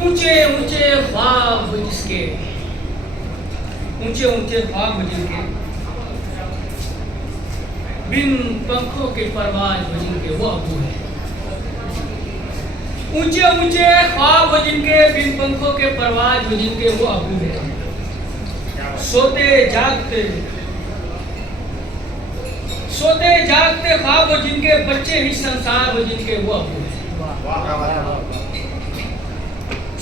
ऊंचे ऊंचे ख्वाब जिसके, ऊंचे ऊंचे ख्वाब जिनके, बिन पंखों के परवाज जिनके, वो अबू है। ऊंचे ऊंचे ख्वाब जिनके, बिन पंखों के परवाज जिनके, वो अबू है। सोते जागते ख्वाब जिनके, बच्चे ही संसार वो जिनके, वो अबू है।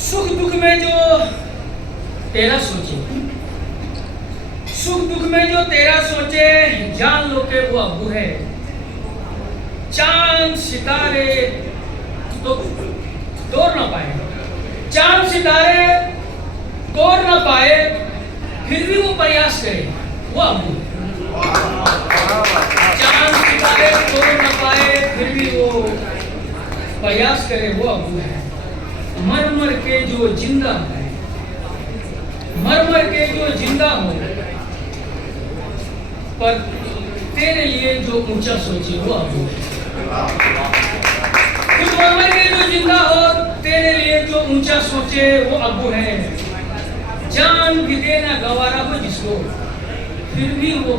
सुख दुख में जो तेरा सोचे, सुख दुख में जो तेरा सोचे, जान लो के वो अबू है। चांद सितारे तो तोड़ ना पाए, चांद सितारे तोड़ ना पाए, फिर भी वो प्रयास करे, वो अबू है। चांद सितारे तोड़ ना पाए, फिर भी वो प्रयास करे, वो अबू है। मर मर के जो जिंदा है, मर मर के जो जिंदा हो, पर तेरे लिए जो ऊंचा सोचे, वो अबू है। खुद मर मर के जो जिंदा हो, तेरे लिए जो ऊंचा सोचे, वो अबू है। जान भी देना गवारा हो जिसको, फिर भी वो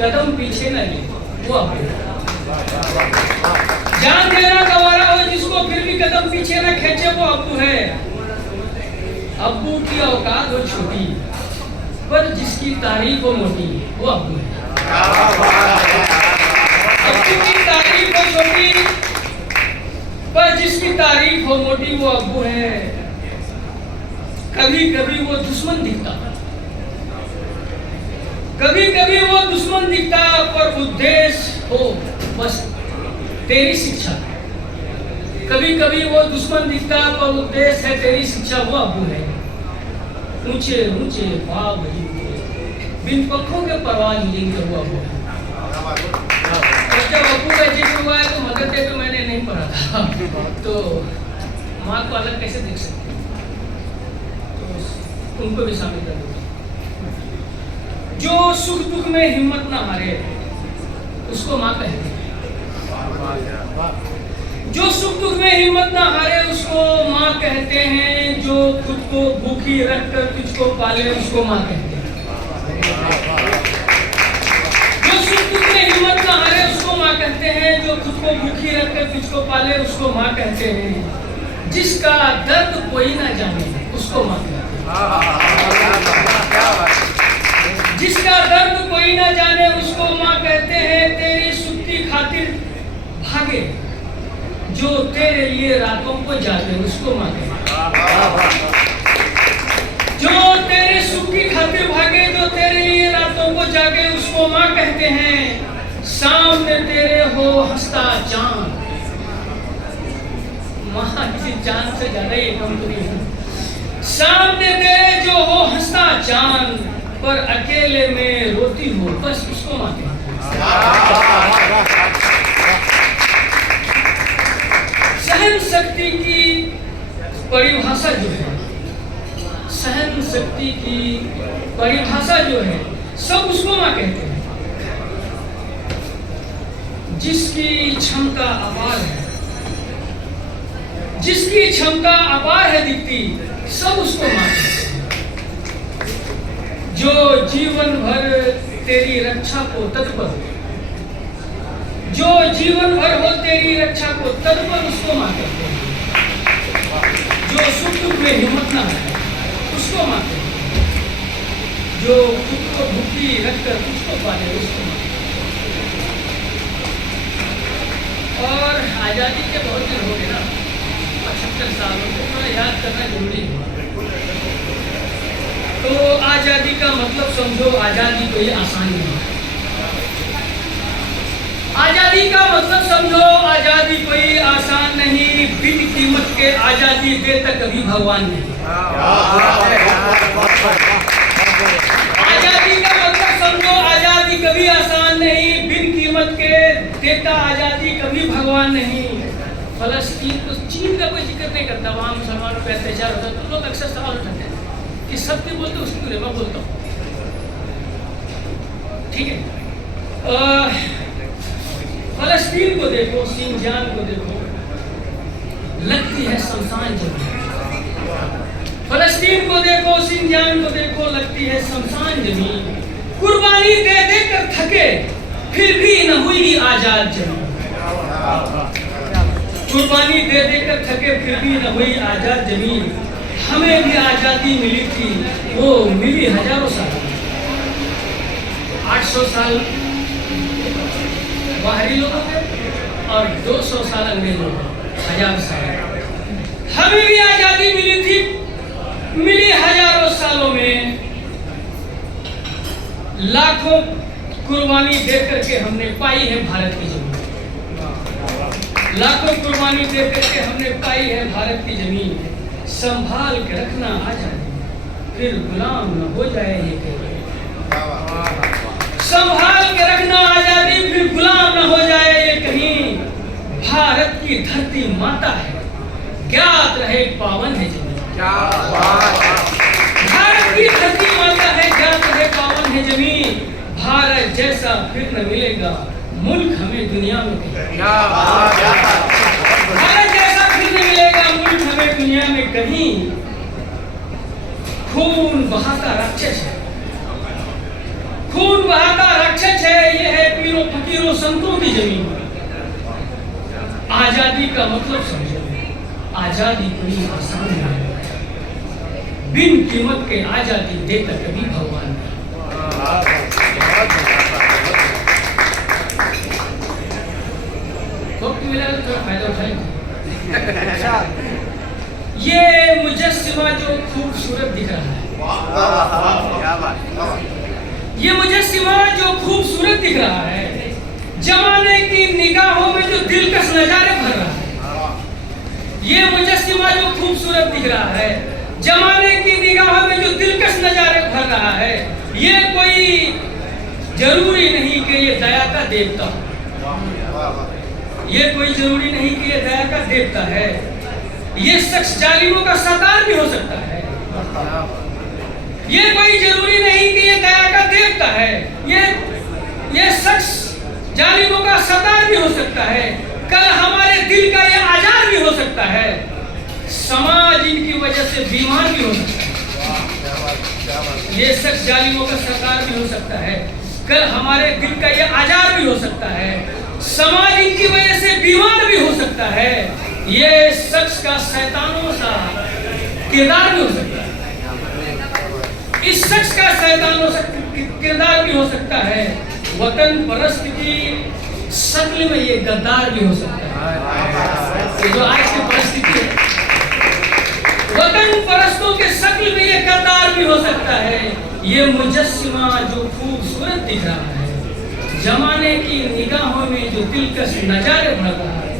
कदम पीछे न ले, वो अबू है। जान देना गवारा हो जिसको, फिर भी कदम पीछे न खींचे, वो अबू है। अबू की औकात हो छोटी, पर जिसकी तारीफ हो मोटी, वो अबू है। अबू की तारीफ हो छोटी, पर जिसकी तारीफ हो मोटी, वो अबू है। कभी कभी वो दुश्मन दिखता, कभी कभी वो दुश्मन दिखता, पर उद्देश्य हो बस तेरी शिक्षा। कभी कभी वो दुश्मन दिखता, पर उद्देश्य है तेरी शिक्षा, वो अबू है। ऊंचे ऊंचे ख्वाब जिनके, बिन पंखों के परवाज जिनके, वो अबू है। जब अबू का जिक्र हुआ है तो मदद डे पे मैंने नहीं पढ़ा था, तो माँ को अलग कैसे देख सकते हैं, तो उनको भी शामिल कर दो। जो सुख दुख में हिम्मत ना हारे, उसको माँ कहते हैं। जो सुख दुख में हिम्मत ना हारे, उसको माँ कहते हैं। जो खुद को भूखी रखकर तुझको पाले, उसको माँ कहते हैं। जो सुख दुख में हिम्मत ना हारे, उसको माँ कहते हैं। जो खुद को भूखी रखकर तुझको पाले, उसको माँ कहते हैं। जिसका दर्द कोई ना जाने, उसको माँ कहते हैं। जिसका दर्द कोई ना जाने, उसको माँ कहते हैं। तेरी सुख की खातिर भागे, जो तेरे लिए रातों को जागे, उसको माँ कहते हैं। जो तेरे सुख की खातिर भागे, जो तेरे लिए रातों को जागे, उसको माँ कहते हैं। सामने तेरे हो हंसता चांद, माँ किसी चांद से ज्यादा ही कम तो नहीं है। सामने तेरे जो हो हंसता चांद, पर अकेले में रोती हो, बस उसको माँ कहते हैं। सहन शक्ति की परिभाषा जो है, सहन शक्ति की परिभाषा जो है, सब उसको माँ कहते हैं। जिसकी क्षमता अपार है, जिसकी क्षमता अपार है दिखती, सब उसको माँ कहते हैं। जो जीवन भर तेरी रक्षा को तत्पर, जो जीवन भर हो तेरी रक्षा को तत्पर, उसको माँ कहते हैं। जो सुख दुख में हिम्मत ना है, उसको माँ कहते हैं। जो खुद को भूखी रखकर तुझको पाले, उसको माँ कहते हैं। और आज़ादी के बहुत दिन हो गए ना, 75 साल हो गए, थोड़ा याद करना जरूरी है। तो आज़ादी का मतलब समझो, आज़ादी कोई आसान नहीं है। आज़ादी का मतलब समझो, आज़ादी कोई आसान नहीं। बिन कीमत के आज़ादी देता कभी भगवान नहीं। आज़ादी का मतलब समझो, आज़ादी कभी आसान नहीं। बिन कीमत के देता आज़ादी कभी भगवान नहीं। फलस्तीन तो चीन का कोई जिक्र नहीं करता, वहाँ मुसलमानों पे अत्याचार होता है, तो लोग अक्सर सवाल उठाते हैं कि सब क्यों बोलते, उसकी क्यों मैं बोलता हूँ, ठीक है। फलस्तीन को देखो, सिंजान को देखो, लगती है शमशान जगह। फलस्तीन को देखो, सिंजान को देखो, लगती है शमशान जमीन। कुर्बानी दे दे कर थके, फिर भी न हुई आजाद जमीन। कुर्बानी दे दे कर थके, फिर भी न हुई आजाद जमीन। हमें भी आजादी मिली थी, वो मिली हजारों साल। 800 साल बाहरी लोगों के और 200 साल अंग्रेजों के, 1000 साल। हमें भी आजादी मिली थी, मिली हजारों सालों में। लाखों कुर्बानी दे करके हमने पाई है भारत की जमीन। लाखों कुर्बानी दे करके हमने पाई है भारत की जमीन। संभाल के रखना आजादी, फिर गुलाम न हो जाए ये कहीं। संभाल के रखना आजादी, फिर गुलाम न हो जाए ये कहीं। भारत की धरती माता है, ज्ञात रहे पावन है जमीन। भारत की धरती माता है, ज्ञात रहे पावन है जमीन। भारत जैसा फिर न मिलेगा मुल्क हमें दुनिया में कहीं। भारत जैसा फिर न मिलेगा मुल्क हमें दुनिया में कहीं। खून बहाता राक्षस है, खून बहाता राक्षस है। यह है पीरों फकीरों संतों की जमीन। आजादी का मतलब समझो, आजादी कोई आसान नहीं। बिन कीमत के आजादी देता कभी भगवान नहीं। वक्त मिला तो थोड़ा फायदा उठाएंगे। ये मुजस्सिमा जो खूबसूरत दिख रहा है, ये मुजस्सिमा जो खूबसूरत दिख रहा है, जमाने की निगाहों में जो दिलकश नजारे भर रहा है। ये मुजस्सिमा जो खूबसूरत दिख रहा है, जमाने की निगाहों में जो दिलकश नजारे भर रहा है। ये कोई जरूरी नहीं कि ये दया का देवता हो। ये कोई जरूरी नहीं कि ये दया का देवता है। ये शख्स जालिमों का सरदार भी हो सकता है। ये कोई जरूरी नहीं कि ये दया का देवता है। ये शख्स जालिमों का सरदार भी हो सकता है। कल हमारे दिल का ये आजाद भी हो सकता है। समाज इनकी वजह से बीमार भी हो सकता है। ये शख्स जालिमों का सरदार भी हो सकता है। कल हमारे दिल का ये आजाद भी हो सकता है। समाज इनकी वजह से बीमार भी हो सकता है। ये शख्स का शैतानों सा किरदार भी हो सकता है। इस शख्स का शैतानों सा किरदार भी हो सकता है। वतन परस्त की शक्ल में ये गद्दार भी हो सकता है। जो आज की परिस्थिति है, वतन परस्तों के शक्ल में ये गद्दार भी हो सकता है। ये मुजस्सिमा जो खूबसूरत दिख रहा है, जमाने की निगाहों में जो दिलकश नजारे भर रहा है।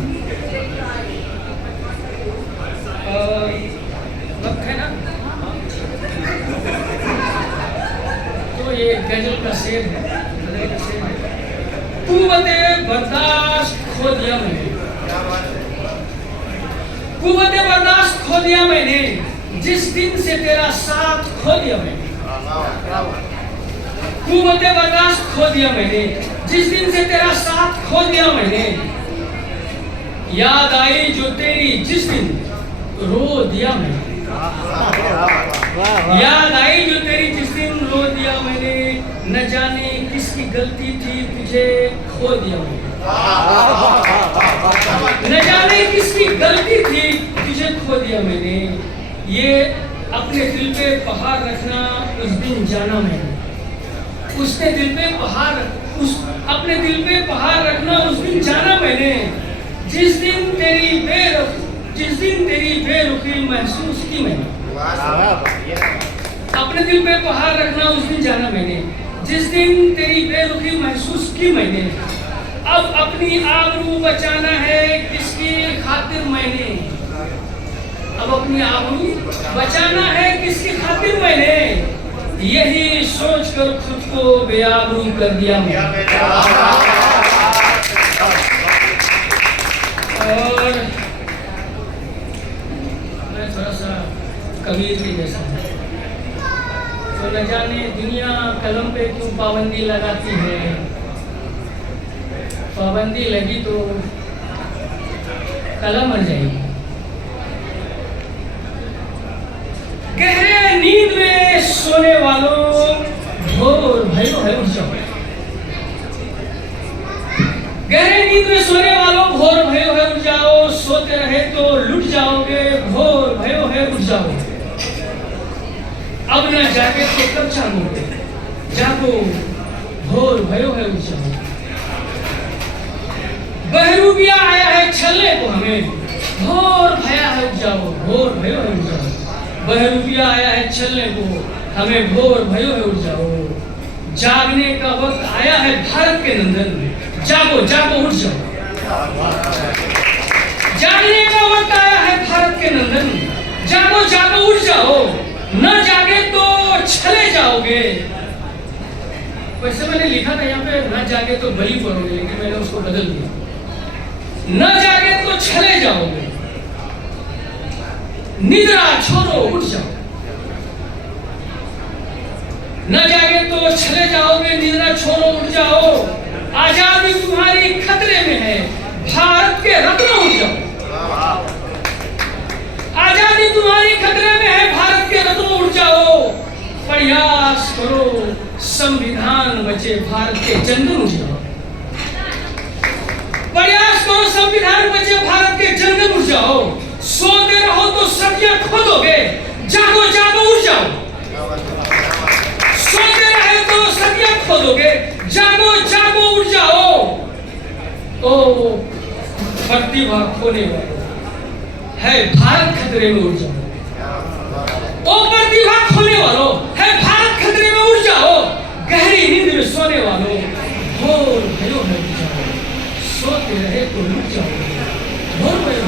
और वक्त है ना, तो ये गजल का शेर है। कुव्वते बर्दाश्त खो दिया मैंने, कुव्वते बर्दाश्त खो दिया मैंने, जिस दिन से तेरा साथ खो दिया मैंने। कुव्वते बर्दाश्त खो दिया मैंने, जिस दिन से तेरा साथ खो दिया मैंने। याद आई जो तेरी जिस दिन रो दिया मैंने। याद आई जो तेरी जिस दिन रो दिया मैंने। न जाने किसकी गलती थी तुझे खो दिया मैंने। न जाने किसकी गलती थी तुझे खो दिया मैंने। ये अपने दिल पे पहाड़ रखना उस दिन जाना मैंने। उसने दिल पे पहाड़, अपने दिल पे पहाड़ रखना उस दिन जाना मैंने। जिस दिन तेरी बेरुखी महसूस की मैंने। अपने दिल पे पहाड़ रखना उस दिन जाना मैंने। जिस दिन तेरी बेरुखी महसूस की मैंने। अब अपनी आबरू बचाना है किसकी खातिर मैंने। अब अपनी आबरू बचाना है किसकी खातिर मैंने। यही सोचकर खुद को बेआबरू कर दिया मैंने। और मैं थोड़ा सा कबीर के जैसा हूँ। तो न जाने दुनिया कलम पे क्यों पाबंदी लगाती है। पाबंदी लगी तो कलम मर जाएगी। सोने वालों घोर भयो है उठ जाओ। गहरे नींद में सोने वालों घोर भयो है उठ जाओ। सोते रहे तो लुट जाओगे, घोर भयो है उठ जाओ। अब न जागे तो कब जागोगे, जागो घोर भयो है उठ जाओ। बहरूपिया आया है छलने को हमें, घोर भया है उठ जाओ, घोर भयो है उठ जाओ। बहरूपिया आया है छलने को हमें, घोर भयो है उठ जाओ। जागने का वक्त आया है भारत के नंदन में, जागो जागो उठ जाओ। जागने का वक्त आया है भारत के नंदन में, जागो जागो उठ जाओ। न जागे तो छले जाओगे। वैसे मैंने लिखा था यहाँ पे न जागे तो बलि पड़ोगे, लेकिन मैंने उसको बदल दिया, न जागे तो छले जाओगे। निद्रा छोड़ो उठ जाओ। न जागे तो छले जाओगे, निद्रा छोड़ो उठ जाओ। आजादी तुम्हारी खतरे में है, भारत के रत्नों उठ जाओ। आजादी तुम्हारी खतरे में है, भारत के रत्नों उठ जाओ। प्रयास करो संविधान बचे, भारत के चंदन उठ जाओ। प्रयास करो संविधान बचे, भारत के चंदन उठ जाओ। सोते रहो तो सदियां खोदोगे, जागो जागो उठ जाओ। सोते रहे तो सदियां खोदोगे, जागो जागो उठ जाओ। ओ प्रतिभा खोने वाले है, भारत खतरे में उठ जाओ। ओ प्रतिभा खोने वालों है, भारत खतरे में उठ जाओ। गहरी नींद में सोने वालों घोर भयो है उठ जाओ। सोते रहे तो उठ जाओ, घोर भयो